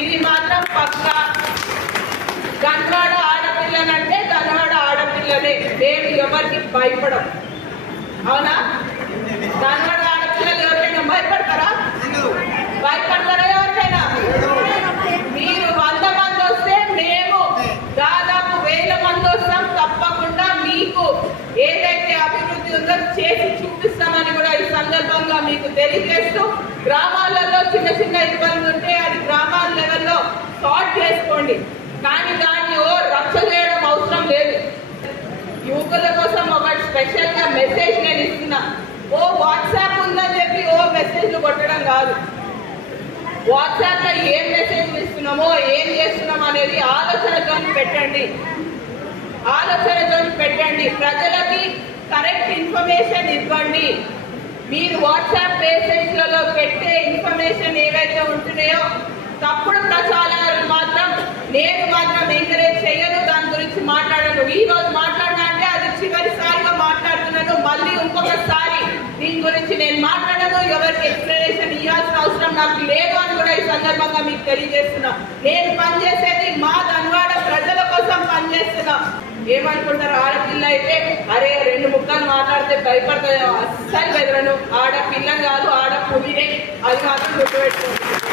ఇది మాత్రం పక్కా. గన్వాడ ఆడపిల్లనంటే గన్వాడ ఆడపిల్లనే, మేము ఎవరికి భయపడం. అవునా? గన్వాడ ఆడపిల్లలు ఎవరికైనా భయపడతారా? భయపడతారా ఎవరికైనా? మీరు 100 మంది వస్తే మేము దాదాపు 1000 మంది వస్తాం. తప్పకుండా మీకు ఏదైతే అభివృద్ధి ఉందో చేసి చూపిస్తామని కూడా ఈ సందర్భంగా మీకు తెలియజేస్తూ, గ్రామాలలో చిన్న చిన్న ఇబ్బందులు ఉంటే అది గ్రామాల లెవెల్లో సార్ట్ చేసుకోండి. కానీ దాన్ని రక్ష చేయడం అవసరం లేదు. యువకుల కోసం ఒక స్పెషల్ గా మెసేజ్ నేను ఇస్తున్నా. వాట్సాప్ ఉందని చెప్పి మెసేజ్లు కొట్టడం కాదు. వాట్సాప్ లో ఏం మెసేజ్ ఇస్తున్నామో ఏం చేస్తున్నామో అనేది ఆలోచనతో పెట్టండి. ప్రజలకి కరెక్ట్ ఇన్ఫర్మేషన్ ఇవ్వండి. మీరు వాట్సాప్ మెసేజ్లలో పెట్టే ఇన్ఫర్మేషన్ ఏవైతే ఉంటున్నాయో తప్పుడు ప్రచారాలు మాత్రం నేను ఎంకరేజ్ చేయను. దాని గురించి మాట్లాడను. ఈ రోజు మాట్లాడినా అంటే అది చివరిసారిగా మాట్లాడుతున్నాను. మళ్ళీ ఇంకొకసారి దీని గురించి నేను మాట్లాడను. ఎవరికి ఎక్స్ప్లెనేషన్ ఇవ్వాల్సిన అవసరం నాకు లేదు అని కూడా ఈ సందర్భంగా మీకు తెలియజేస్తున్నా. నేను పనిచేసేది మా ధన్వాడ ప్రజల కోసం పనిచేస్తున్నా. ఏమనుకుంటారు? ఆడపిల్ల అయితే అరే 2 ముక్కలు మాట్లాడితే భయపడతాయో? అస్సలు బెదరను. ఆడపిల్ల కాదు, ఆడపులినే. అది మాత్రం గుర్తుపెట్టుకోండి.